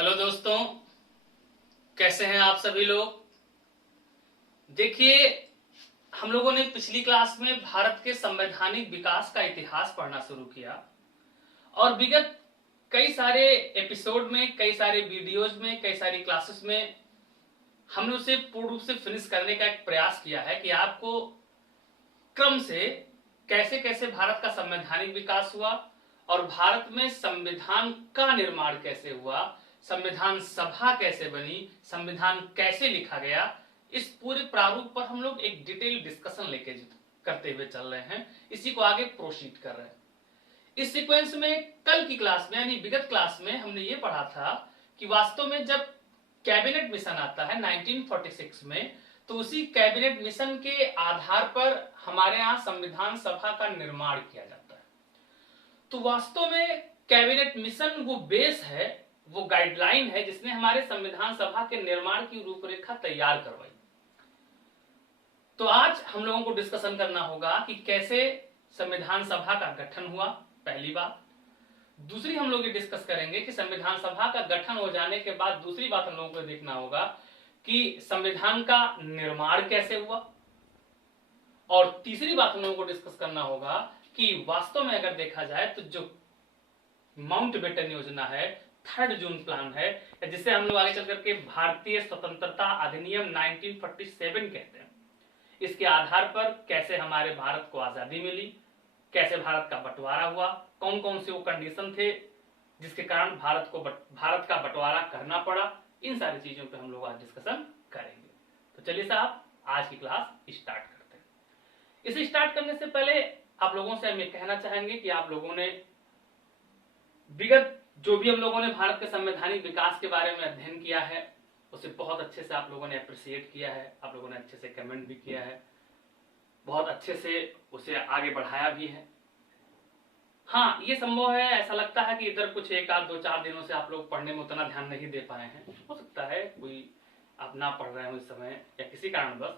Hello दोस्तों, कैसे हैं आप सभी लोग। देखिए, हम लोगों ने पिछली क्लास में भारत के संवैधानिक विकास का इतिहास पढ़ना शुरू किया और विगत कई सारे एपिसोड में, कई सारे वीडियोज में, कई सारी क्लासेस में हमने उसे पूर्ण रूप से फिनिश करने का एक प्रयास किया है कि आपको क्रम से कैसे कैसे भारत का संवैधानिक विकास हुआ और भारत में संविधान का निर्माण कैसे हुआ, संविधान सभा कैसे बनी, संविधान कैसे लिखा गया, इस पूरे प्रारूप पर हम लोग एक डिटेल डिस्कशन लेके करते हुए चल रहे हैं। इसी को आगे प्रोसीड कर रहे हैं। इस सीक्वेंस में कल की क्लास में यानी विगत क्लास में हमने ये पढ़ा था कि वास्तव में जब कैबिनेट मिशन आता है 1946 में, तो उसी कैबिनेट मिशन के आधार पर हमारे यहाँ संविधान सभा का निर्माण किया जाता है। तो वास्तव में कैबिनेट मिशन वो बेस है, वो गाइडलाइन है जिसने हमारे संविधान सभा के निर्माण की रूपरेखा तैयार करवाई। तो आज हम लोगों को डिस्कशन करना होगा कि कैसे संविधान सभा का गठन हुआ, पहली बात। दूसरी हम लोग ये डिस्कस करेंगे कि संविधान सभा का गठन हो जाने के बाद दूसरी बात हम लोगों को देखना होगा कि संविधान का निर्माण कैसे हुआ। और तीसरी बात हम लोगों को डिस्कस करना होगा कि वास्तव में अगर देखा जाए तो जो माउंटबेटन योजना है, 3 जून प्लान है, जिसे हम लोग आगे चल करके भारतीय स्वतंत्रता अधिनियम 1947 कहते हैं, इसके आधार पर कैसे हमारे भारत को आजादी मिली, कैसे भारत का बंटवारा हुआ, कौन कौन से वो कंडीशन थे जिसके कारण भारत का बंटवारा करना पड़ा, इन सारी चीजों पे हम लोग आज डिस्कशन करेंगे। तो चलिए साहब, आज की क्लास स्टार्ट करते हैं। इसे स्टार्ट करने से पहले आप लोगों से हम ये कहना चाहेंगे कि आप लोगों ने विगत जो भी हम लोगों ने भारत के संवैधानिक विकास के बारे में अध्ययन किया है, उसे बहुत अच्छे से आप लोगों ने अप्रिशिएट किया है, आप लोगों ने अच्छे से कमेंट भी किया है, बहुत अच्छे से उसे आगे बढ़ाया भी है। हाँ, ये संभव है, ऐसा लगता है कि इधर कुछ 1 आध 2 4 दिनों से आप लोग पढ़ने में उतना ध्यान नहीं दे पाए हैं, हो सकता है कोई आप ना पढ़ रहे हो इस समय या किसी कारणवश।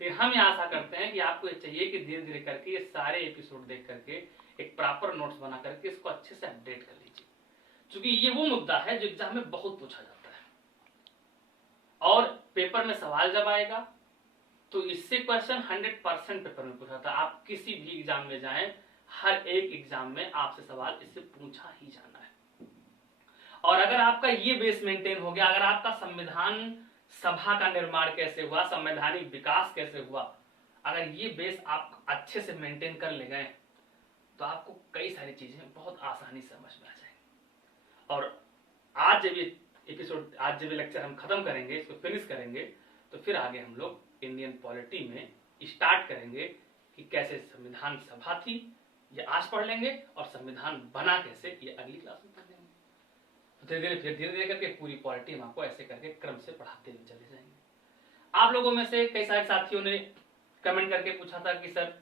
लेकिन हम ये आशा करते हैं कि आपको ये चाहिए कि धीरे धीरे करके ये सारे एपिसोड देख करके एक प्रॉपर नोट्स बना करके इसको अच्छे से अपडेट कर लीजिए, क्योंकि ये वो मुद्दा है जो एग्जाम में बहुत पूछा जाता है और पेपर में सवाल जब आएगा तो इससे क्वेश्चन 100% पेपर में पूछा था। आप किसी भी एग्जाम में जाएं, हर एक एग्जाम में आपसे सवाल इससे पूछा ही जाना है। और अगर आपका ये बेस मेंटेन हो गया, अगर आपका संविधान सभा का निर्माण कैसे हुआ, संवैधानिक विकास कैसे हुआ, अगर ये बेस आप अच्छे से मेंटेन कर ले गए तो आपको कई सारी चीजें बहुत आसानी से समझ में आ जाएंगी। और आज जब ये एपिसोड, आज जब ये लेक्चर हम खत्म करेंगे, इसको फिनिश करेंगे, तो फिर आगे हम लोग इंडियन पॉलिटी में स्टार्ट करेंगे कि कैसे संविधान सभा थी, ये आज पढ़ लेंगे, और संविधान बना कैसे, ये अगली क्लास में पढ़ लेंगे। धीरे धीरे करके पूरी पॉलिटी हम आपको ऐसे करके क्रम से पढ़ाते हुए चले जाएंगे। आप लोगों में से कई सारे साथियों ने कमेंट करके पूछा था कि सर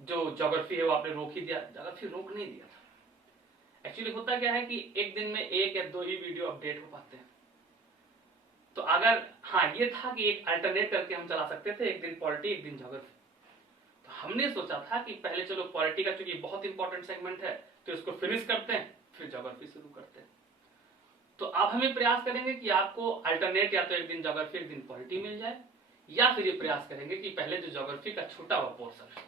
जो ज्योग्राफी है वो आपने रोक ही दिया। ज्योग्राफी रोक नहीं दिया था। एक्चुअली होता क्या है कि एक दिन में 1 या 2 ही वीडियो अपडेट हो पाते हैं। तो अगर हाँ, ये था कि एक अल्टरनेट करके हम चला सकते थे, एक दिन पॉलिटी एक दिन ज्योग्राफी। तो हमने सोचा था कि पहले चलो पॉलिटी का, चूंकि बहुत इंपॉर्टेंट सेगमेंट है, तो इसको फिनिश करते हैं, फिर ज्योग्राफी शुरू करते हैं। तो अब हम ये प्रयास करेंगे कि आपको अल्टरनेट या तो एक दिन ज्योग्राफी एक दिन पॉलिटी मिल जाए, या फिर ये प्रयास करेंगे कि पहले जो ज्योग्राफी का छूटा हुआ पोर्शन है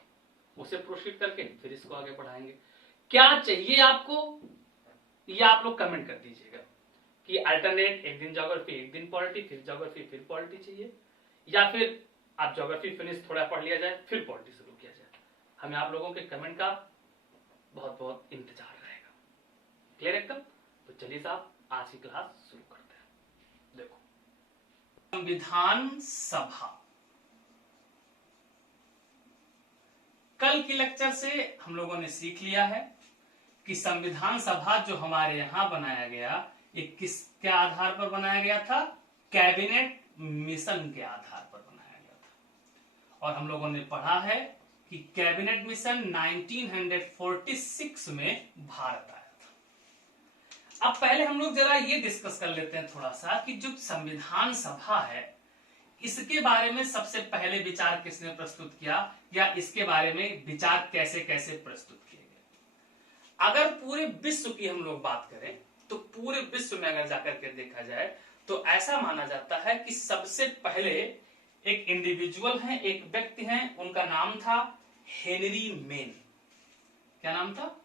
उसे प्रोसीड करके फिर इसको आगे बढ़ाएंगे। क्या चाहिए आपको, ये आप लोग कमेंट कर दीजिएगा कि अल्टरनेट एक दिन ज्योग्राफी एक दिन पॉलिटी, फिर ज्योग्राफी फिर पॉलिटी चाहिए, या फिर आप ज्योग्राफी फिनिश थोड़ा पढ़ लिया जाए फिर पॉलिटी शुरू किया जाए। हमें आप लोगों के कमेंट का बहुत बहुत इंतजार रहेगा। क्लियर एकदम? तो चलिए साहब, आज की क्लास शुरू करते हैं। देखो, संविधान सभा, कल के लेक्चर से हम लोगों ने सीख लिया है कि संविधान सभा जो हमारे यहां बनाया गया, ये किसके आधार पर बनाया गया था? कैबिनेट मिशन के आधार पर बनाया गया था। और हम लोगों ने पढ़ा है कि कैबिनेट मिशन 1946 में भारत आया था। अब पहले हम लोग जरा ये डिस्कस कर लेते हैं थोड़ा सा कि जो संविधान सभा है, इसके बारे में सबसे पहले विचार किसने प्रस्तुत किया, या इसके बारे में विचार कैसे कैसे प्रस्तुत किए गए। अगर पूरे विश्व की हम लोग बात करें तो पूरे विश्व में अगर जाकर के देखा जाए तो ऐसा माना जाता है कि सबसे पहले एक इंडिविजुअल है, एक व्यक्ति हैं, उनका नाम था हेनरी मेन। क्या नाम था?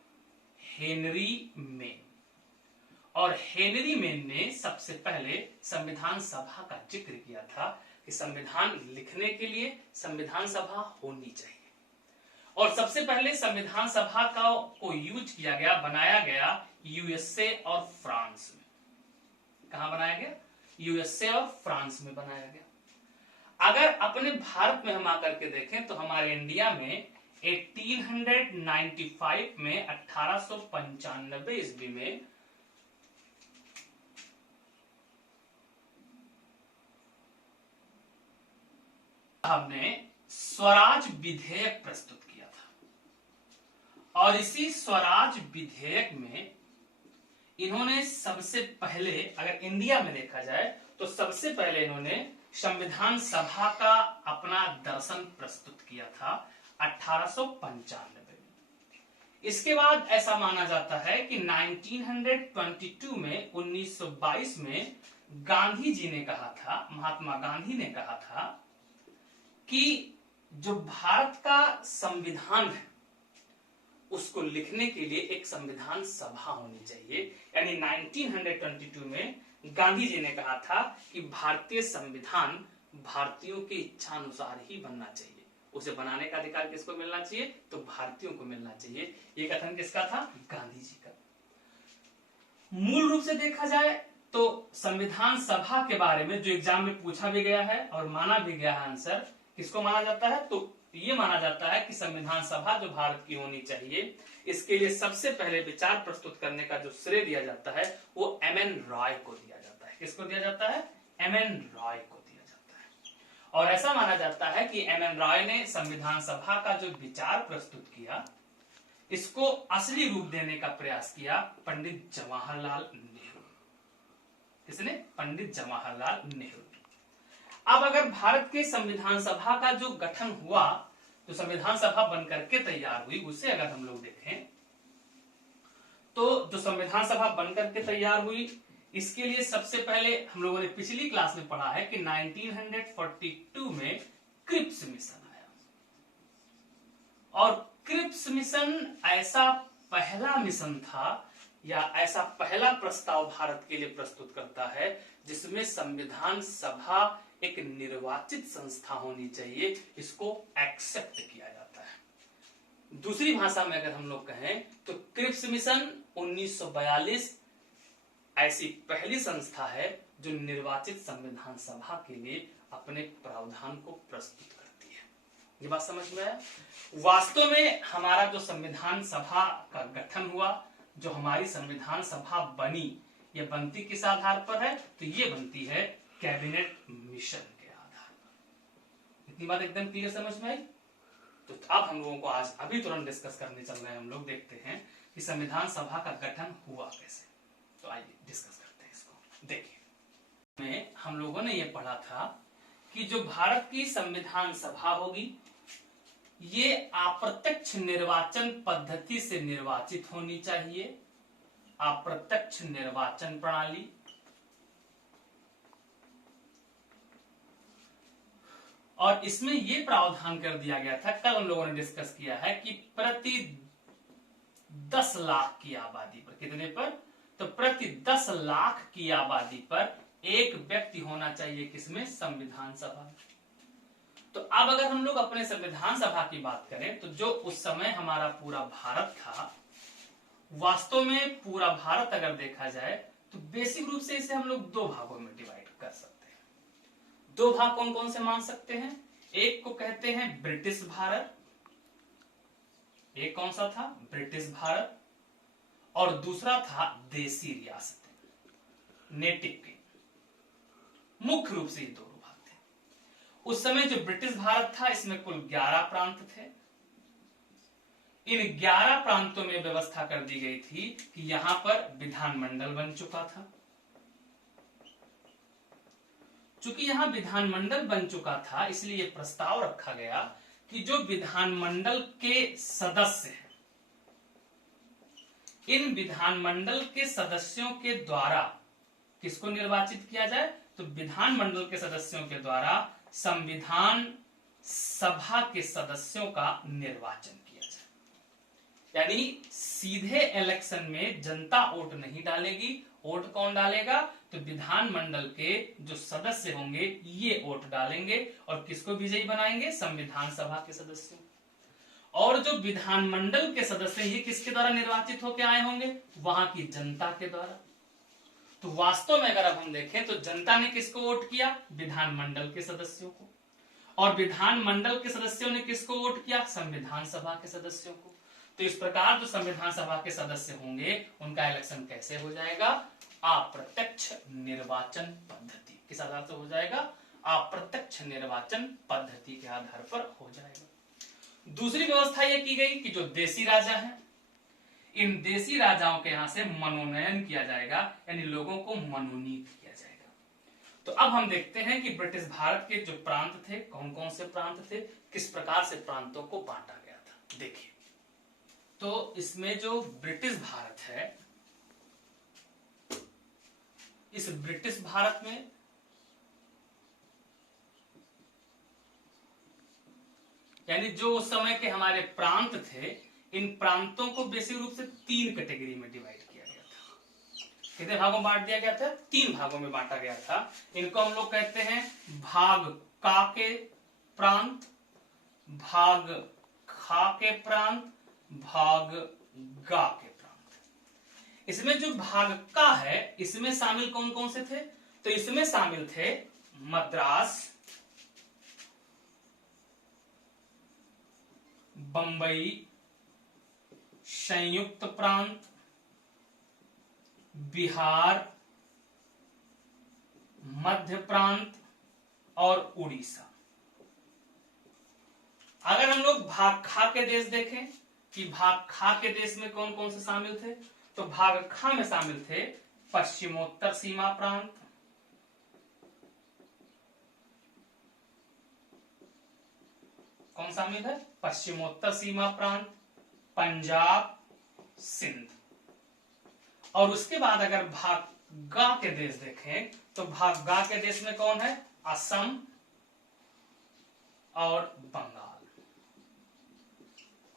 Henry main. और हेनरी मेन ने सबसे पहले संविधान सभा का जिक्र किया था कि संविधान लिखने के लिए संविधान सभा होनी चाहिए। और सबसे पहले संविधान सभा को यूज किया गया, बनाया गया यूएसए और फ्रांस में। कहां बनाया गया? यूएसए और फ्रांस में बनाया गया। अगर अपने भारत में हम आकर के देखें तो हमारे इंडिया में 1895 में 1895 ईस्वी में हमने स्वराज विधेयक प्रस्तुत किया था। और इसी स्वराज विधेयक में इन्होंने सबसे पहले, अगर इंडिया में देखा जाए तो सबसे पहले इन्होंने संविधान सभा का अपना दर्शन प्रस्तुत किया था 1895 में। इसके बाद ऐसा माना जाता है कि 1922 में 1922 में गांधी जी ने कहा था, महात्मा गांधी ने कहा था कि जो भारत का संविधान है उसको लिखने के लिए एक संविधान सभा होनी चाहिए। यानी 1922 में गांधी जी ने कहा था कि भारतीय संविधान भारतीयों की इच्छा अनुसार ही बनना चाहिए, उसे बनाने का अधिकार किसको मिलना चाहिए? तो भारतीयों को मिलना चाहिए। ये कथन किसका था? गांधी जी का। मूल रूप से देखा जाए तो संविधान सभा के बारे में जो एग्जाम में पूछा भी गया है और माना भी गया है, आंसर किसको माना जाता है? तो ये माना जाता है कि संविधान सभा जो भारत की होनी चाहिए, इसके लिए सबसे पहले विचार प्रस्तुत करने का जो श्रेय दिया जाता है वो एमएन रॉय को दिया जाता है। किसको दिया जाता है? एमएन रॉय को दिया जाता है। और ऐसा माना जाता है कि एमएन रॉय ने संविधान सभा का जो विचार प्रस्तुत किया, इसको असली रूप देने का प्रयास किया पंडित जवाहरलाल नेहरू। किसने? पंडित जवाहरलाल नेहरू। अब अगर भारत के संविधान सभा का जो गठन हुआ, तो संविधान सभा बनकर के तैयार हुई, उसे अगर हम लोग देखें तो जो संविधान सभा बनकर के तैयार हुई, इसके लिए सबसे पहले हम लोगों ने पिछली क्लास में पढ़ा है कि 1942 में क्रिप्स मिशन आया। और क्रिप्स मिशन ऐसा पहला मिशन था या ऐसा पहला प्रस्ताव भारत के लिए प्रस्तुत करता है जिसमें संविधान सभा एक निर्वाचित संस्था होनी चाहिए, इसको एक्सेप्ट किया जाता है। दूसरी भाषा में अगर हम लोग कहें तो क्रिप्स मिशन 1942 ऐसी पहली संस्था है जो निर्वाचित संविधान सभा के लिए अपने प्रावधान को प्रस्तुत करती है। ये बात समझ में आया? वास्तव में हमारा जो संविधान सभा का गठन हुआ, जो हमारी संविधान सभा बनी, ये बनती किस आधार पर है? तो ये बनती है कैबिनेट मिशन के आधार पर। इतनी बात एकदम क्लियर समझ में आई? तो अब हम लोगों को आज अभी तुरंत डिस्कस करने चल रहे हैं। हम लोग देखते हैं कि संविधान सभा का गठन हुआ कैसे। तो आइए डिस्कस करते हैं इसको। देखिए, में हम लोगों ने ये पढ़ा था कि जो भारत की संविधान सभा होगी, ये अप्रत्यक्ष निर्वाचन पद्धति से निर्वाचित होनी चाहिए। अप्रत्यक्ष निर्वाचन प्रणाली। और इसमें यह प्रावधान कर दिया गया था, कल हम लोगों ने डिस्कस किया है, कि प्रति 10 लाख की आबादी पर, कितने पर? तो प्रति 10 लाख की आबादी पर एक व्यक्ति होना चाहिए, किसमें? संविधान सभा में। तो अब अगर हम लोग अपने संविधान सभा की बात करें तो जो उस समय हमारा पूरा भारत था, वास्तव में पूरा भारत अगर देखा जाए तो बेसिक रूप से इसे हम लोग दो भागों में डिवाइड कर सकते हैं। दो भाग कौन कौन से मान सकते हैं? एक को कहते हैं ब्रिटिश भारत, एक कौन सा था? ब्रिटिश भारत। और दूसरा था देसी रियासतें, नेटिव के। मुख्य रूप से ये दो भाग थे। उस समय जो ब्रिटिश भारत था, इसमें कुल 11 प्रांत थे। इन 11 प्रांतों में व्यवस्था कर दी गई थी कि यहां पर विधानमंडल बन चुका था। चूंकि यहां विधानमंडल बन चुका था, इसलिए यह प्रस्ताव रखा गया कि जो विधानमंडल के सदस्य हैं, इन विधानमंडल के सदस्यों के द्वारा किसको निर्वाचित किया जाए, तो विधानमंडल के सदस्यों के द्वारा संविधान सभा के सदस्यों का निर्वाचन किया जाए। यानी सीधे इलेक्शन में जनता वोट नहीं डालेगी, वोट कौन डालेगा, तो विधानमंडल के जो सदस्य होंगे ये वोट डालेंगे और किसको विजयी बनाएंगे, संविधान सभा के सदस्यों। और जो विधानमंडल के सदस्य ये किसके द्वारा निर्वाचित होकर आए होंगे, वहां की जनता के द्वारा। तो वास्तव में अगर अब हम देखें तो जनता ने किसको वोट किया, विधानमंडल के सदस्यों को, और विधानमंडल के सदस्यों ने किसको वोट किया, संविधान सभा के सदस्यों को। तो इस प्रकार जो संविधान सभा के सदस्य होंगे उनका इलेक्शन कैसे हो जाएगा, अप्रत्यक्ष निर्वाचन पद्धति। किस आधार से हो जाएगा, अप्रत्यक्ष निर्वाचन पद्धति के आधार पर हो जाएगा। दूसरी व्यवस्था यह की गई कि जो देसी राजा हैं, इन देसी राजाओं के यहां से मनोनयन किया जाएगा, यानी लोगों को मनोनीत किया जाएगा। तो अब हम देखते हैं कि ब्रिटिश भारत के जो प्रांत थे, कौन कौन से प्रांत थे, किस प्रकार से प्रांतों को बांटा गया था। देखिए, तो इसमें जो ब्रिटिश भारत है, इस ब्रिटिश भारत में यानी जो उस समय के हमारे प्रांत थे, इन प्रांतों को बेसिक रूप से 3 कैटेगरी में डिवाइड किया गया था। कितने भागों में बांट दिया गया था, 3 भागों में बांटा गया था। इनको हम लोग कहते हैं भाग का के प्रांत, भाग खा के प्रांत, भाग गा के प्रांत। इसमें जो भाग का है, इसमें शामिल कौन कौन से थे, तो इसमें शामिल थे मद्रास, बंबई, संयुक्त प्रांत, बिहार, मध्य प्रांत और उड़ीसा। अगर हम लोग भाग खा के देश देखें कि भाग खा के देश में कौन कौन से शामिल थे, तो भाग खा में शामिल थे पश्चिमोत्तर सीमा प्रांत, कौन शामिल है, पश्चिमोत्तर सीमा प्रांत, पंजाब, सिंध। और उसके बाद अगर भाग गा के देश देखें तो भाग गा के देश में कौन है, असम और बंगाल।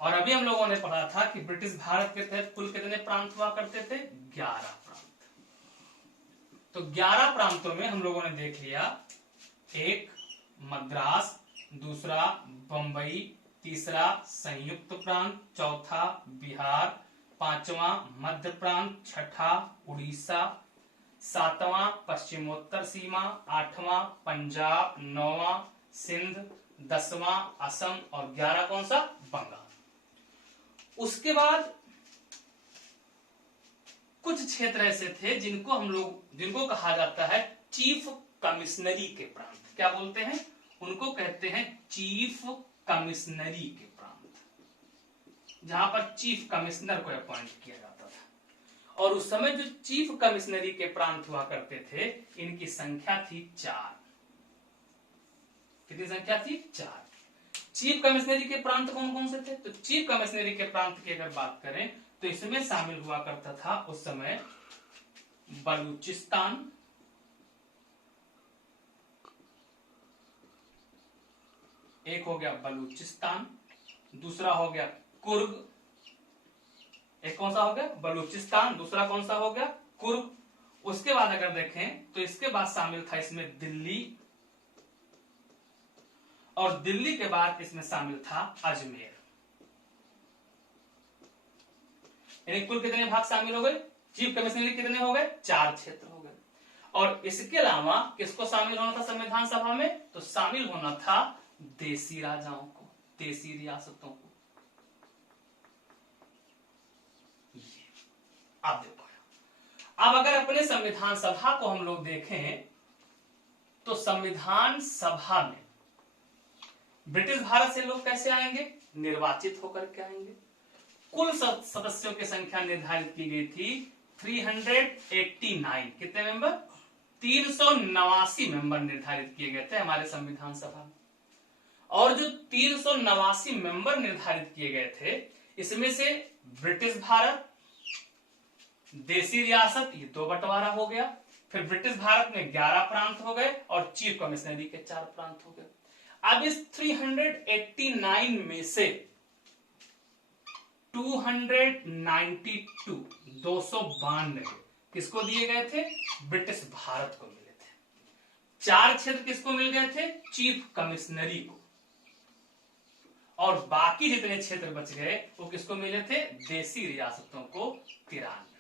और अभी हम लोगों ने पढ़ा था कि ब्रिटिश भारत के तहत कुल कितने प्रांत हुआ करते थे, 11 प्रांत। तो 11 प्रांतों में हम लोगों ने देख लिया, एक मद्रास, दूसरा बंबई, तीसरा संयुक्त प्रांत, चौथा बिहार, पांचवा मध्य प्रांत, छठा उड़ीसा, सातवां पश्चिमोत्तर सीमा, आठवां पंजाब, नौवां सिंध, 10वां असम और 11 कौन सा, बंगाल। उसके बाद कुछ क्षेत्र ऐसे थे जिनको कहा जाता है चीफ कमिश्नरी के प्रांत। क्या बोलते हैं, उनको कहते हैं चीफ कमिश्नरी के प्रांत, जहां पर चीफ कमिश्नर को अपॉइंट किया जाता था। और उस समय जो चीफ कमिश्नरी के प्रांत हुआ करते थे, इनकी संख्या थी 4। कितनी संख्या थी, 4। चीफ कमिश्नरी के प्रांत कौन कौन से थे, तो चीफ कमिश्नरी के प्रांत की अगर बात करें तो इसमें शामिल हुआ करता था उस समय बलूचिस्तान, एक हो गया बलूचिस्तान, दूसरा हो गया कुर्ग, एक कौन सा हो गया, बलूचिस्तान, दूसरा कौन सा हो गया, कुर्ग। उसके बाद अगर देखें तो इसके बाद शामिल था इसमें दिल्ली, और दिल्ली के बाद इसमें शामिल था अजमेर। यानी कुल कितने भाग शामिल हो गए, चीफ कमिश्नरी कितने हो गए, 4 क्षेत्र हो गए। और इसके अलावा किसको शामिल होना था संविधान सभा में, तो शामिल होना था देसी राजाओं को, देसी रियासतों को। आप देखो, अब अगर अपने संविधान सभा को हम लोग देखें तो संविधान सभा में ब्रिटिश भारत से लोग कैसे आएंगे, निर्वाचित होकर के आएंगे। कुल सदस्यों की संख्या निर्धारित की गई थी 389। कितने मेंबर, 389 मेंबर निर्धारित किए गए थे हमारे संविधान सभा में। और जो 389 मेंबर निर्धारित किए गए थे, इसमें से ब्रिटिश भारत, देसी रियासत ये 2 बंटवारा हो गया। फिर ब्रिटिश भारत में 11 प्रांत हो गए और चीफ कमिश्नरी के 4 प्रांत हो गए। अब इस 389 में से 292 किसको दिए गए थे? ब्रिटिश भारत को मिले थे। 4 क्षेत्र किसको मिल गए थे? चीफ कमिश्नरी को। और बाकी जितने क्षेत्र बच गए वो किसको मिले थे? देसी रियासतों को 93।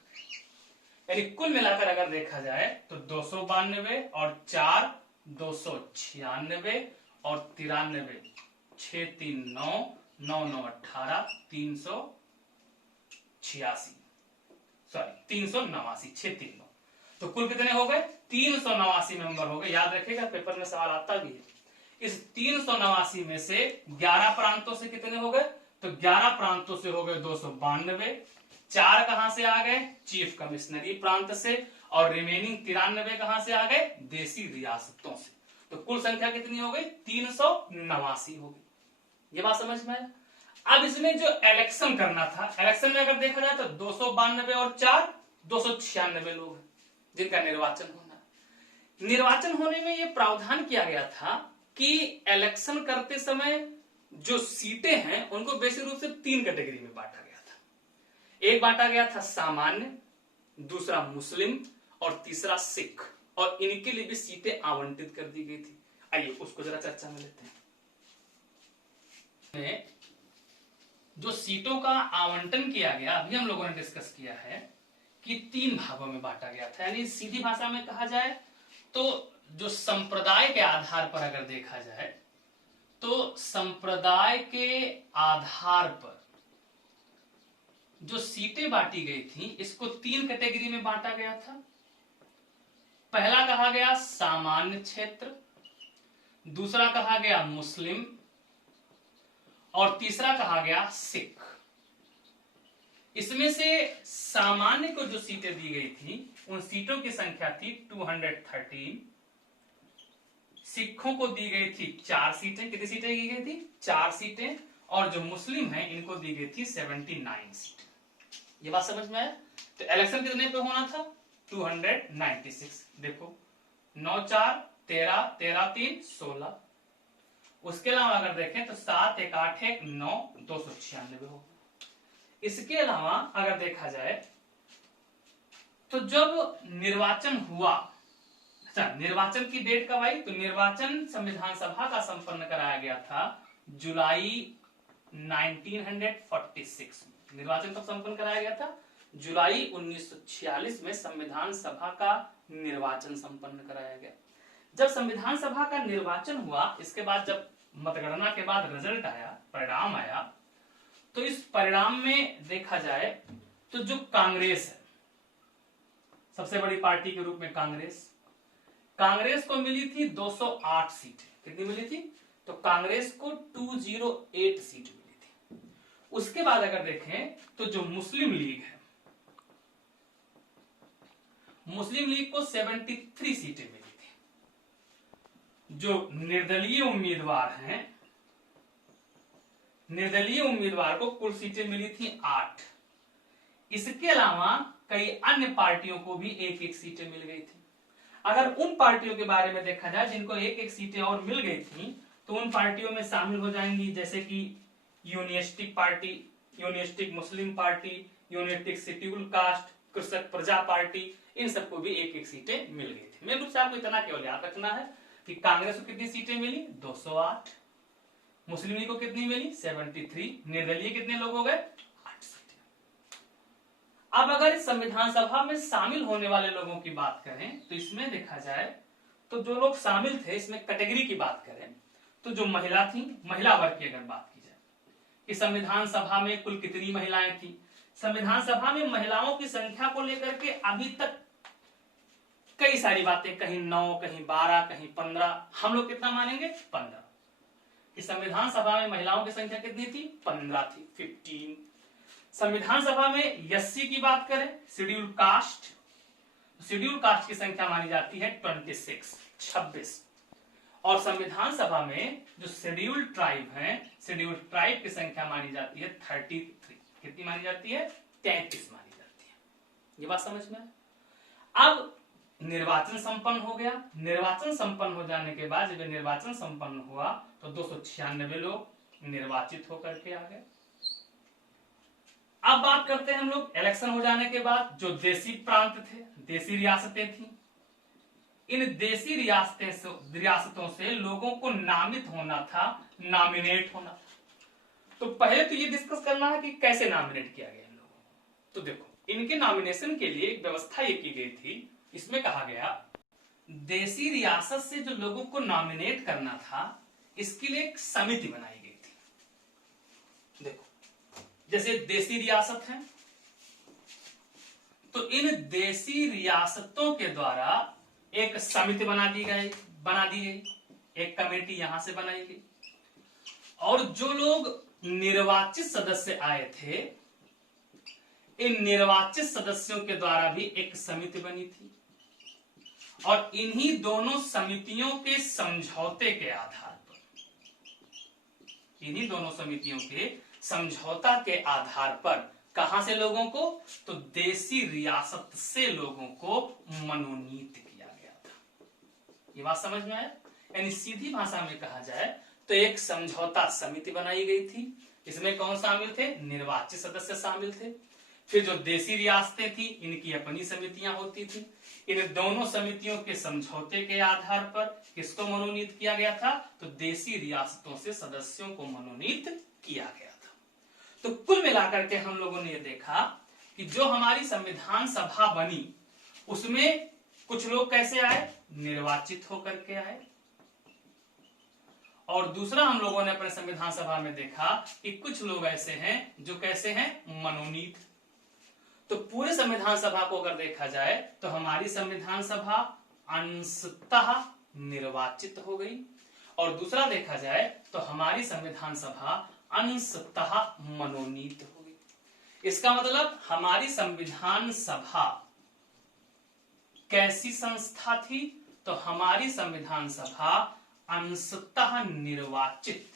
यानी कुल मिलाकर अगर देखा जाए तो 292 और 4 296 और 93 6 3 9 9 9 18 386 सॉरी 389 6 3 9 तो कुल कितने हो गए? 389 मेंबर हो गए। याद रखिएगा पेपर में सवाल आता भी है। इस 389 में से 11 प्रांतों से कितने हो गए? तो 11 प्रांतों से हो गए 292। 4 कहां से आ गए? चीफ कमिश्नरी प्रांत से। और रिमेनिंग 93 कहां से आ गए? देसी रियासतों से। तो कुल संख्या कितनी हो गई? 389 हो गई। ये बात समझ में आया? अब इसमें जो इलेक्शन करना था, इलेक्शन में अगर देखा जाए तो 292 और 4 296 लोग हैं जिनका निर्वाचन होना। निर्वाचन होने में यह प्रावधान किया गया था कि इलेक्शन करते समय जो सीटें हैं उनको बेसिक रूप से 3 कैटेगरी में बांटा गया था। एक बांटा गया था सामान्य, दूसरा मुस्लिम और तीसरा सिख। और इनके लिए भी सीटें आवंटित कर दी गई थी। आइए उसको जरा चर्चा में लेते हैं। जो सीटों का आवंटन किया गया अभी हम लोगों ने डिस्कस किया है कि 3 भागों में बांटा गया था। यानी सीधी भाषा में कहा जाए तो जो संप्रदाय के आधार पर अगर देखा जाए तो संप्रदाय के आधार पर जो सीटें बांटी गई थी इसको 3 कैटेगरी में बांटा गया था। पहला कहा गया सामान्य क्षेत्र, दूसरा कहा गया मुस्लिम और तीसरा कहा गया सिख। इसमें से सामान्य को जो सीटें दी गई थी उन सीटों की संख्या थी 213। सिखों को दी गई थी 4 सीटें। कितनी सीटें दी गई थी? 4 सीटें। और जो मुस्लिम हैं इनको दी गई थी 79 सीटें। ये बात समझ में आया? तो इलेक्शन कितने पे होना था? 296। देखो 9 4 13 13 3 16। उसके अलावा अगर देखें तो 7 1 8 1 9 296 हो। इसके अलावा अगर देखा जाए तो जब निर्वाचन हुआ, अच्छा निर्वाचन की डेट कब आई? तो निर्वाचन संविधान सभा का संपन्न कराया गया था जुलाई 1946 में। निर्वाचन कब संपन्न कराया गया था? जुलाई 1946 में संविधान सभा का निर्वाचन संपन्न कराया गया। जब संविधान सभा का निर्वाचन हुआ, इसके बाद जब मतगणना के बाद रिजल्ट आया, परिणाम आया, तो इस परिणाम में देखा जाए तो जो कांग्रेस है, सबसे बड़ी पार्टी के रूप में कांग्रेस को मिली थी 208 सीटें। कितनी मिली थी? तो कांग्रेस को 208 सीट मिली थी। उसके बाद अगर देखें तो जो मुस्लिम लीग है, मुस्लिम लीग को 73 सीटें मिली थी। जो निर्दलीय उम्मीदवार हैं, निर्दलीय उम्मीदवार को कुल सीटें मिली थी 8। इसके अलावा कई अन्य पार्टियों को भी 1-1 सीटें मिल गई थी। अगर उन पार्टियों के बारे में देखा जाए जिनको 1-1 सीटें और मिल गई थी तो उन पार्टियों में शामिल हो जाएंगी जैसे कि unionistic party, unionistic Muslim party, unionistic scheduled caste, Krishak Praja party, इन सबको भी 1-1 सीटें मिल गई थी। मेरे रूप से आपको इतना केवल याद रखना है कि कांग्रेस को कितनी सीटें मिली? 208। मुस्लिम लीग को कितनी मिली? 73। निर्दलीय कितने लोग हो गए? 8 सीटें। अब अगर इस संविधान सभा में शामिल होने वाले लोगों की बात करें तो इसमें देखा जाए तो जो लोग शामिल थे, इसमें कैटेगरी की बात करें तो जो महिला थी, महिला वर्ग की अगर बात की जाए कि संविधान सभा में कुल कितनी महिलाएं थी, संविधान सभा में महिलाओं की संख्या को लेकर के अभी तक कई सारी बातें, कहीं 9, कहीं 12, कहीं 15। हम लोग कितना मानेंगे? 15। इस संविधान सभा में महिलाओं की संख्या कितनी थी? 15 थी, 15। संविधान सभा में एससी की बात करें, शेड्यूल कास्ट की संख्या मानी जाती है 26। और संविधान सभा में जो शेड्यूल ट्राइब हैं, शेड्यूल ट्राइब की संख्या मानी जाती है 33। कितनी मानी जाती है? 33 मानी जाती है। ये बात समझ में? अब निर्वाचन संपन्न हो गया। निर्वाचन संपन्न हो जाने के बाद जब निर्वाचन संपन्न हुआ तो 296 लोग निर्वाचित होकर के आ गए। अब बात करते हैं हम लोग इलेक्शन हो जाने के बाद जो देसी प्रांत थे, देसी रियासतें थी, इन देसी रियासतों से लोगों को नामित होना था, नॉमिनेट होना था। तो पहले तो ये डिस्कस करना है कि कैसे नॉमिनेट किया गया इन लोगों को। तो देखो, इनके नॉमिनेशन के लिए एक व्यवस्था ये की गई थी। इसमें कहा गया देसी रियासत से जो लोगों को नॉमिनेट करना था इसके लिए एक समिति बनाई गई थी। देखो, जैसे देसी रियासत है तो इन देसी रियासतों के द्वारा एक समिति बना दी गई, एक कमेटी यहां से बनाई गई, और जो लोग निर्वाचित सदस्य आए थे इन निर्वाचित सदस्यों के द्वारा भी एक समिति बनी थी, और इन्हीं दोनों समितियों के समझौते के आधार पर, इन्हीं दोनों समितियों के समझौता के आधार पर कहां से लोगों को, तो देसी रियासत से लोगों को मनोनीत किया गया था। ये बात समझ में आया? यानी सीधी भाषा में कहा जाए तो एक समझौता समिति बनाई गई थी। इसमें कौन शामिल थे? निर्वाचित सदस्य शामिल थे। फिर जो देसी रियासतें थी इनकी अपनी समितियां होती थी। इन दोनों समितियों के समझौते के आधार पर किसको मनोनीत किया गया था? तो देसी रियासतों से सदस्यों को मनोनीत किया गया था। तो कुल मिलाकर के हम लोगों ने ये देखा कि जो हमारी संविधान सभा बनी उसमें कुछ लोग कैसे आए? निर्वाचित होकर के आए। और दूसरा हम लोगों ने अपने संविधान सभा में देखा कि कुछ लोग ऐसे हैं जो कैसे हैं? मनोनीत। तो पूरे संविधान सभा को अगर देखा जाए तो हमारी संविधान सभा अंशतः निर्वाचित हो गई, और दूसरा देखा जाए तो हमारी संविधान सभा अंशतः मनोनीत हो गई। इसका मतलब हमारी संविधान सभा कैसी संस्था थी? तो हमारी संविधान सभा अंशतः निर्वाचित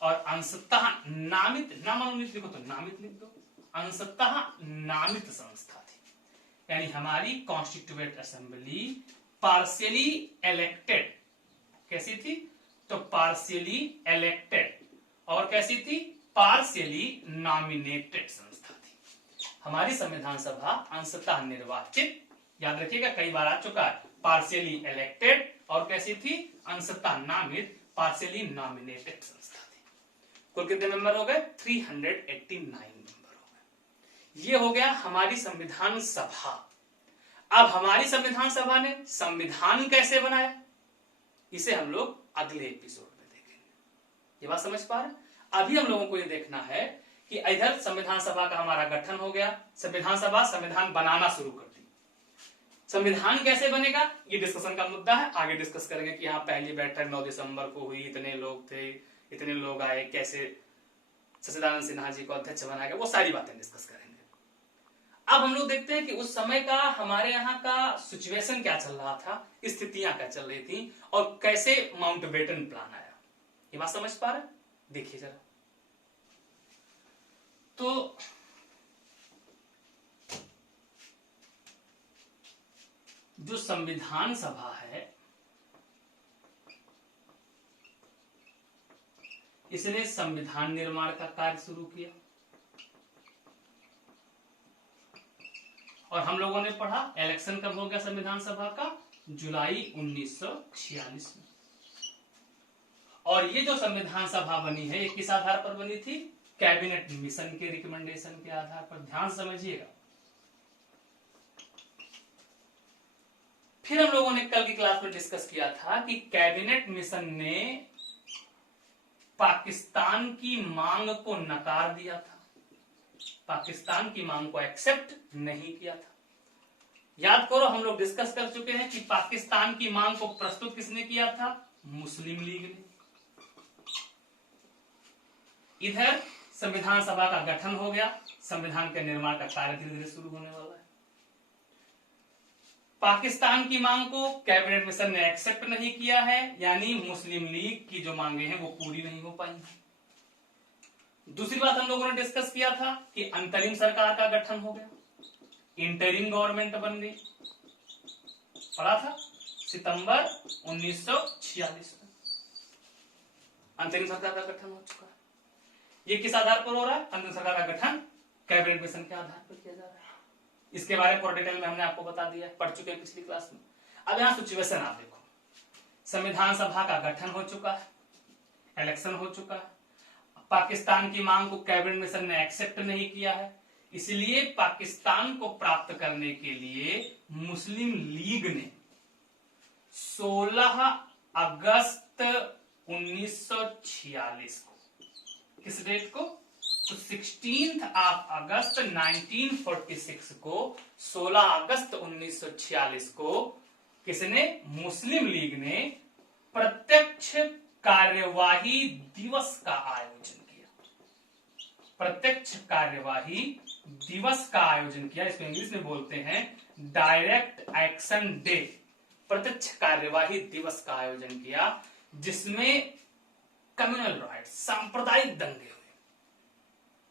और अंशतः नामित, ना मनोनीत लिखो तो नामित लिख दो, अंशतः नामित संस्था थी। यानी हमारी कॉन्स्टिट्यूएंट असेंबली पार्शियली इलेक्टेड कैसी थी? तो पार्शियली इलेक्टेड, और कैसी थी? पार्शियली नॉमिनेटेड संस्था थी। हमारी संविधान सभा अंशतः निर्वाचित, याद रखिएगा कई बार आ चुका है, पार्शियली इलेक्टेड, और कैसी थी? अंशतः नामित, पार्शियली नॉमिनेटेड संस्था थी। कुल कितने मेंबर हो गए? 389 मेंबर हो गए। ये हो गया हमारी संविधान सभा। अब हमारी संविधान सभा ने संविधान कैसे बनाया इसे हम लोग अगले एपिसोड में देखेंगे। ये बात समझ पा रहे? अभी हम लोगों को ये देखना है कि इधर संविधान सभा का हमारा गठन हो गया, संविधान सभा संविधान बनाना शुरू कर दी। संविधान कैसे बनेगा ये डिस्कशन का मुद्दा है, आगे डिस्कस करेंगे कि यहाँ पहली बैठक 9 दिसंबर को हुई, इतने लोग थे, इतने लोग आए, कैसे सच्चिदानंद सिन्हा जी को अध्यक्ष बनाया गया, वो सारी बातें डिस्कस करेंगे। अब हम लोग देखते हैं कि उस समय का हमारे यहाँ का सिचुएशन क्या चल रहा था, स्थितियां क्या चल रही थी, और कैसे माउंटबेटन प्लान आया। ये बात समझ पा रहे? देखिए जरा। तो जो संविधान सभा है इसने संविधान निर्माण का कार्य शुरू किया, और हम लोगों ने पढ़ा इलेक्शन कब हो गया संविधान सभा का? जुलाई 1946 में। और ये जो संविधान सभा बनी है ये किस आधार पर बनी थी? कैबिनेट मिशन के रिकमेंडेशन के आधार पर। ध्यान समझिएगा। फिर हम लोगों ने कल की क्लास में डिस्कस किया था कि कैबिनेट मिशन ने पाकिस्तान की मांग को नकार दिया था, पाकिस्तान की मांग को एक्सेप्ट नहीं किया था। याद करो हम लोग डिस्कस कर चुके हैं कि पाकिस्तान की मांग को प्रस्तुत किसने किया था? मुस्लिम लीग ने। इधर संविधान सभा का गठन हो गया, संविधान के निर्माण का कार्य धीरे धीरे शुरू होने वाला है। पाकिस्तान की मांग को कैबिनेट मिशन ने एक्सेप्ट नहीं किया है, यानी मुस्लिम लीग की जो मांगे हैं वो पूरी नहीं हो पाई। दूसरी बात हम लोगों ने डिस्कस किया था कि अंतरिम सरकार का गठन हो गया। इंटरिम गवर्नमेंट बन गई, पढ़ा था, सितंबर 1946 में अंतरिम सरकार का गठन हो चुका है। ये किस आधार पर हो रहा है? अंतरिम सरकार का गठन कैबिनेट मिशन के आधार पर किया जा रहा है। इसके बारे में पूरा डिटेल में हमने आपको बता दिया, पढ़ चुके हैं पिछली क्लास में। अब यहां सिचुएशन आप देखो, संविधान सभा का गठन हो चुका है, इलेक्शन हो चुका है, पाकिस्तान की मांग को कैबिनेट मिशन ने एक्सेप्ट नहीं किया है, इसलिए पाकिस्तान को प्राप्त करने के लिए मुस्लिम लीग ने 16 अगस्त 1946 को, किस डेट को? तो 16 अगस्त 1946 को, 16 अगस्त 1946 को किसने? मुस्लिम लीग ने प्रत्यक्ष कार्यवाही दिवस का आयोजन किया। प्रत्यक्ष कार्यवाही दिवस का आयोजन किया, इसको इंग्लिश में बोलते हैं डायरेक्ट एक्शन डे। प्रत्यक्ष कार्यवाही दिवस का आयोजन किया, जिसमें कम्युनल राइट्स, सांप्रदायिक दंगे हुए।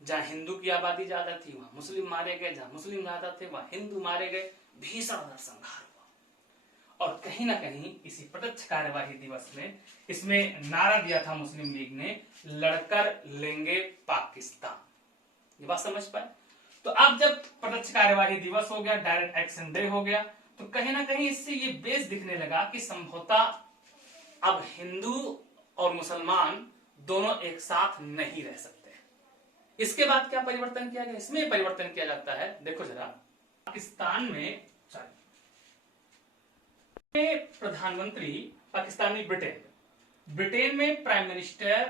जहां हिंदू की आबादी ज्यादा थी वहां मुस्लिम मारे गए, जहां मुस्लिम ज्यादा थे वहां हिंदू मारे गए, भीषण नरसंहार हुआ। और कहीं ना कहीं इसी प्रत्यक्ष कार्यवाही दिवस में इसमें नारा दिया था मुस्लिम लीग ने, लड़कर लेंगे पाकिस्तान। ये बात समझ पाए? तो अब जब प्रत्यक्ष कार्यवाही दिवस हो गया, डायरेक्ट एक्शन डे हो गया, तो कहीं ना कहीं इससे ये बेस दिखने लगा कि संभवतः अब हिंदू और मुसलमान दोनों एक साथ नहीं रह सकते। इसके बाद क्या परिवर्तन किया गया? इसमें परिवर्तन किया जाता है, देखो जरा, पाकिस्तान में प्रधानमंत्री पाकिस्तानी ब्रिटेन में प्राइम मिनिस्टर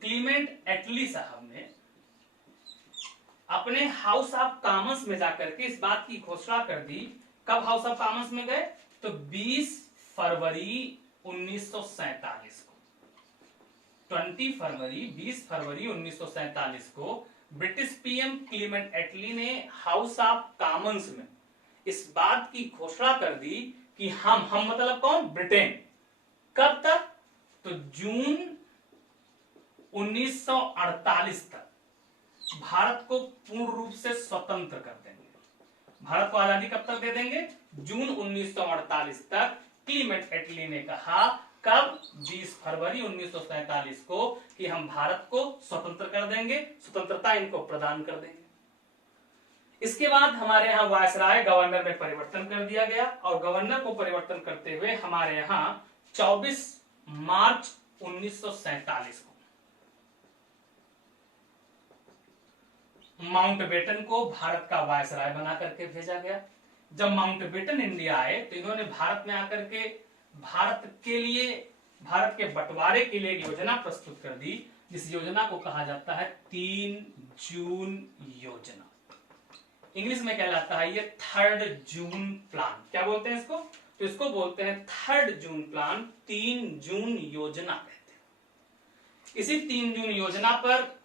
क्लीमेंट एटली साहब ने अपने हाउस ऑफ कॉमन्स में जाकर के इस बात की घोषणा कर दी। कब हाउस ऑफ कॉमन्स में गए? तो 20 फरवरी 1947 को, 20 फरवरी 1947 को ब्रिटिश पीएम क्लीमेंट एटली ने हाउस ऑफ कॉमन्स में इस बात की घोषणा कर दी कि हम मतलब कौन? ब्रिटेन। कब तक? तो जून 1948 तक भारत को पूर्ण रूप से स्वतंत्र कर देंगे। भारत को आजादी कब तक दे देंगे? जून 1948 तक। क्लीमेंट एटली ने कहा कब? 20 फरवरी 1947 को कि हम भारत को स्वतंत्र कर देंगे, स्वतंत्रता इनको प्रदान कर देंगे। इसके बाद हमारे यहाँ वायसराय गवर्नर में परिवर्तन कर दिया गया और गवर्नर को परिवर्तन करते हुए हमारे यहाँ 24 मार्च 1947 को माउंटबेटन को भारत का वायसराय बना करके भेजा गया। जब माउंटबेटन इंडिया आए तो इन्होंने भारत में आकर के भारत के बंटवारे के लिए योजना प्रस्तुत कर दी, जिस योजना को कहा जाता है 3 जून योजना। इंग्लिश में कहलाता है ये 3 जून प्लान। क्या बोलते हैं इसको? तो इसको बोलते हैं 3 जून प्लान, 3 जून योजना कहते हैं। इसी 3 जून योजना पर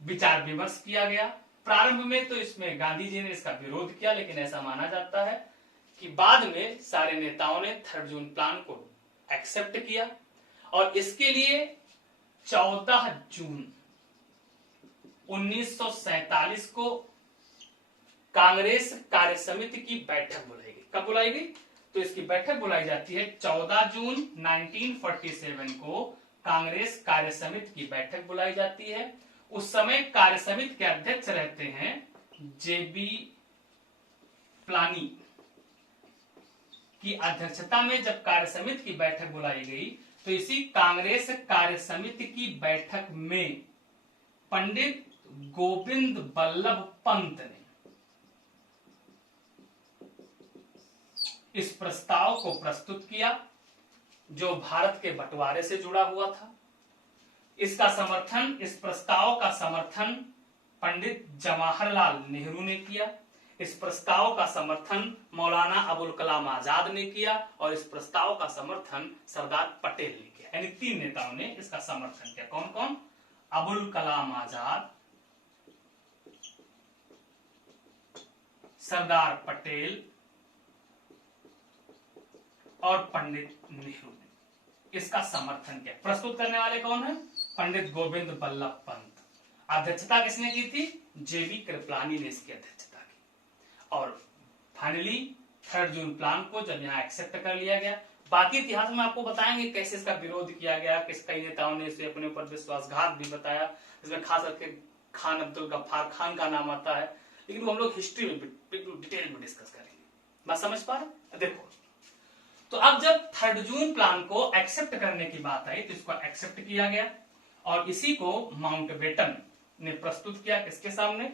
विचार विमर्श किया गया। प्रारंभ में तो इसमें गांधी जी ने इसका विरोध किया, लेकिन ऐसा माना जाता है कि बाद में सारे नेताओं ने 3 जून प्लान को एक्सेप्ट किया और इसके लिए 14 जून 1947 को कांग्रेस कार्य समिति की बैठक बुलाई गई। कब बुलाई गई? तो इसकी बैठक बुलाई जाती है 14 जून 1947 को कांग्रेस कार्य समिति की बैठक बुलाई जाती है। उस समय कार्य समिति के अध्यक्ष रहते हैं जेबी प्लानी की अध्यक्षता में जब कार्य समिति की बैठक बुलाई गई तो इसी कांग्रेस कार्य समिति की बैठक में पंडित गोविंद बल्लभ पंत ने इस प्रस्ताव को प्रस्तुत किया जो भारत के बंटवारे से जुड़ा हुआ था। इस प्रस्ताव का समर्थन पंडित जवाहरलाल नेहरू ने किया। इस प्रस्ताव का समर्थन मौलाना अबुल कलाम आजाद ने किया और इस प्रस्ताव का समर्थन सरदार पटेल ने किया। यानी 3 नेताओं ने इसका समर्थन किया। कौन कौन? अबुल कलाम आजाद, सरदार पटेल और पंडित नेहरू ने इसका समर्थन किया। प्रस्तुत करने वाले कौन है? पंडित गोविंद बल्लभ पंत। अध्यक्षता किसने की थी? जेबी कृपलानी ने इसकी अध्यक्षता की। और फाइनली 3 जून प्लान को जब यहाँ एक्सेप्ट कर लिया गया, बाकी इतिहास में आपको बताएंगे कैसे इसका विरोध किया गया, किस कई नेताओं ने इसे अपने ऊपर विश्वासघात भी बताया, इसमें खास करके खान अब्दुल गफ्फार खान का नाम आता है, लेकिन वो हम लोग हिस्ट्री में डिटेल में डिस्कस करेंगे। बात समझ पा रहे? देखो, तो अब जब 3 जून प्लान को एक्सेप्ट करने की बात आई तो इसको एक्सेप्ट किया गया और इसी को माउंटबेटन ने प्रस्तुत किया, किसके सामने?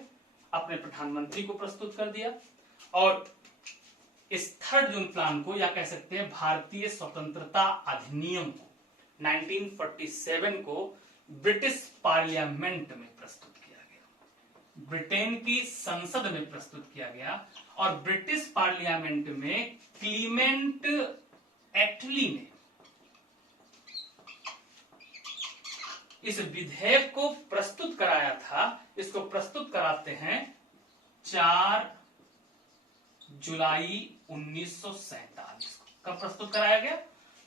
अपने प्रधानमंत्री को प्रस्तुत कर दिया। और इस 3 जून प्लान को, या कह सकते हैं भारतीय स्वतंत्रता अधिनियम को, 1947 को ब्रिटिश पार्लियामेंट में प्रस्तुत किया गया, ब्रिटेन की संसद में प्रस्तुत किया गया। और ब्रिटिश पार्लियामेंट में क्लीमेंट एटली ने इस विधेयक को प्रस्तुत कराया था। इसको प्रस्तुत कराते हैं 4 जुलाई 1947 को। कब प्रस्तुत कराया गया?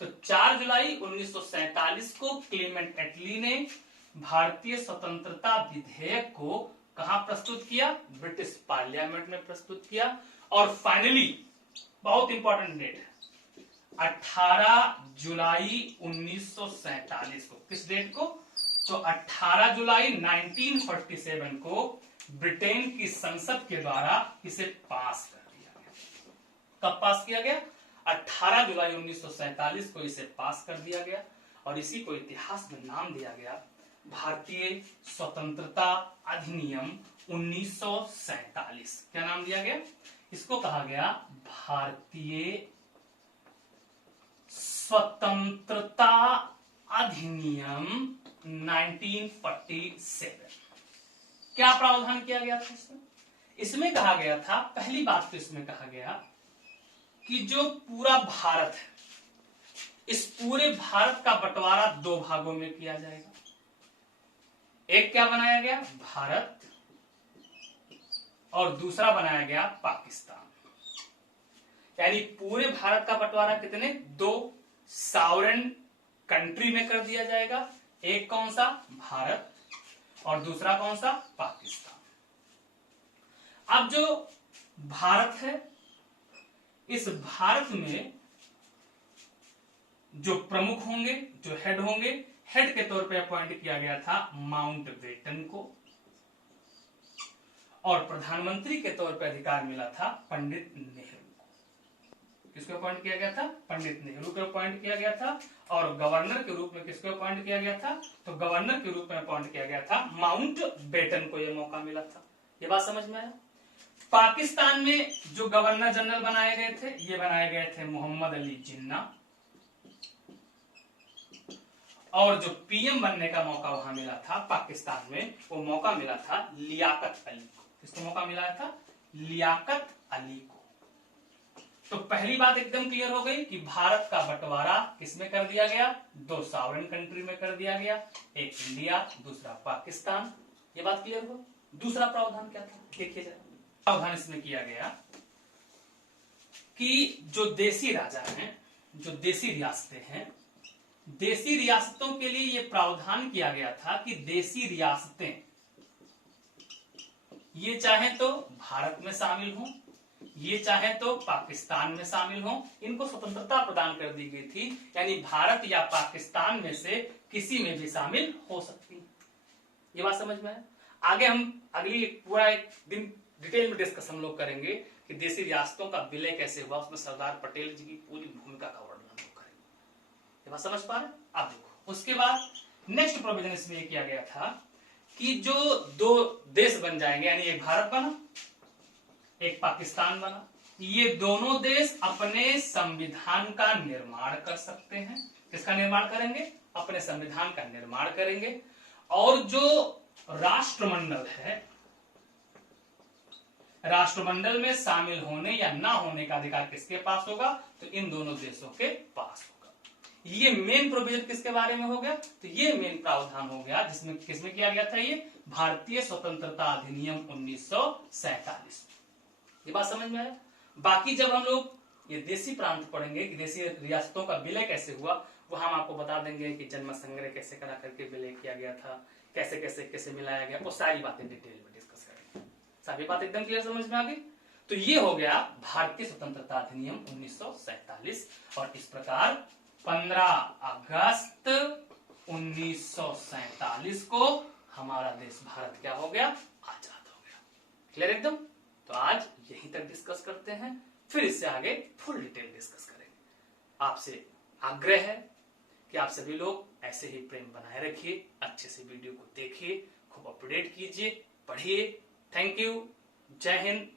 तो 4 जुलाई 1947 को क्लीमेंट एटली ने भारतीय स्वतंत्रता विधेयक को कहां प्रस्तुत किया? ब्रिटिश पार्लियामेंट में प्रस्तुत किया। और फाइनली बहुत इंपॉर्टेंट डेट है, 18 जुलाई 1947 को। किस डेट को? तो 18 जुलाई 1947 को ब्रिटेन की संसद के द्वारा इसे पास कर दिया गया। कब पास किया गया? 18 जुलाई 1947 को इसे पास कर दिया गया और इसी को इतिहास में नाम दिया गया भारतीय स्वतंत्रता अधिनियम 1947। क्या नाम दिया गया? इसको कहा गया भारतीय स्वतंत्रता अधिनियम 1947। क्या प्रावधान किया गया था इसमें? इसमें कहा गया था, पहली बात तो इसमें कहा गया कि जो पूरा भारत है, इस पूरे भारत का बंटवारा 2 भागों में किया जाएगा। एक क्या बनाया गया? भारत, और दूसरा बनाया गया पाकिस्तान। यानी पूरे भारत का बंटवारा कितने? 2 सॉवरेन कंट्री में कर दिया जाएगा। एक कौन सा? भारत, और दूसरा कौन सा? पाकिस्तान। अब जो भारत है, इस भारत में जो प्रमुख होंगे, जो हेड होंगे, हेड के तौर पे अपॉइंट किया गया था माउंटबेटन को, और प्रधानमंत्री के तौर पे अधिकार मिला था पंडित नेहरू को। किसको अपॉइंट किया गया था? पंडित नेहरू को अपॉइंट किया गया था। और गवर्नर के रूप में किसको अपॉइंट किया गया था? तो गवर्नर के रूप में अपॉइंट किया गया था माउंटबेटन को। यह मौका मिला था। ये बात समझ में आया? पाकिस्तान में जो गवर्नर जनरल बनाए गए थे, ये बनाए गए थे मोहम्मद अली जिन्ना, और जो पीएम बनने का मौका वहां मिला था पाकिस्तान में, वो मौका मिला था लियाकत अली को। किसको मौका मिला था? लियाकत अली को। तो पहली बात एकदम क्लियर हो गई कि भारत का बंटवारा किसमें कर दिया गया? 2 सॉवरेन कंट्री में कर दिया गया, एक इंडिया, दूसरा पाकिस्तान। ये बात क्लियर हो? दूसरा प्रावधान क्या था? देखिए जरा। प्रावधान इसमें किया गया कि जो देसी राजा हैं, जो देसी रियासतें हैं, देसी रियासतों के लिए यह प्रावधान किया गया था कि देसी रियासतें ये चाहे तो भारत में शामिल हों, ये चाहे तो पाकिस्तान में शामिल हों, इनको स्वतंत्रता प्रदान कर दी गई थी। यानी भारत या पाकिस्तान में से किसी में भी शामिल हो सकती है। ये बात समझ में है? आगे हम अगली पूरा एक दिन डिटेल में डिस्कस हम लोग करेंगे कि देसी रियासतों का विलय कैसे हुआ, उसमें सरदार पटेल जी की पूरी भूमिका का वर्णन हम लोग करेंगे। ये बात समझ पा रहे? आप देखो, उसके बाद नेक्स्ट प्रोविजन इसमें किया गया था कि जो 2 देश बन जाएंगे, यानी एक भारत बना, एक पाकिस्तान बना, ये दोनों देश अपने संविधान का निर्माण कर सकते हैं। किसका निर्माण करेंगे? अपने संविधान का निर्माण करेंगे। और जो राष्ट्रमंडल है, राष्ट्रमंडल में शामिल होने या ना होने का अधिकार किसके पास होगा? तो इन दोनों देशों के पास होगा। ये मेन प्रोविजन किसके बारे में हो गया? तो ये मेन प्रावधान हो गया जिसमें किसमें किया गया था? ये भारतीय स्वतंत्रता अधिनियम 1947। ये बात समझ में आया? बाकी जब हम लोग ये देसी प्रांत पढ़ेंगे कि देसी रियासतों का विलय कैसे हुआ, वो हम आपको बता देंगे कि जन्म संग्रह कैसे करा करके विलय किया गया था, कैसे कैसे कैसे मिलाया गया, वो सारी बातें डिटेल में डिस्कस करेंगे। सभी बात एकदम क्लियर समझ में आ गई। तो ये हो गया भारतीय स्वतंत्रता अधिनियम 1947 और इस प्रकार 15 अगस्त 1947 को हमारा देश भारत क्या हो गया, आजाद हो गया। क्लियर एकदम। तो आज यहीं तक डिस्कस करते हैं, फिर इससे आगे फुल डिटेल डिस्कस करेंगे। आपसे आग्रह है कि आप सभी लोग ऐसे ही प्रेम बनाए रखिए, अच्छे से वीडियो को देखिए, खूब अपडेट कीजिए, पढ़िए। Thank you. जय हिंद,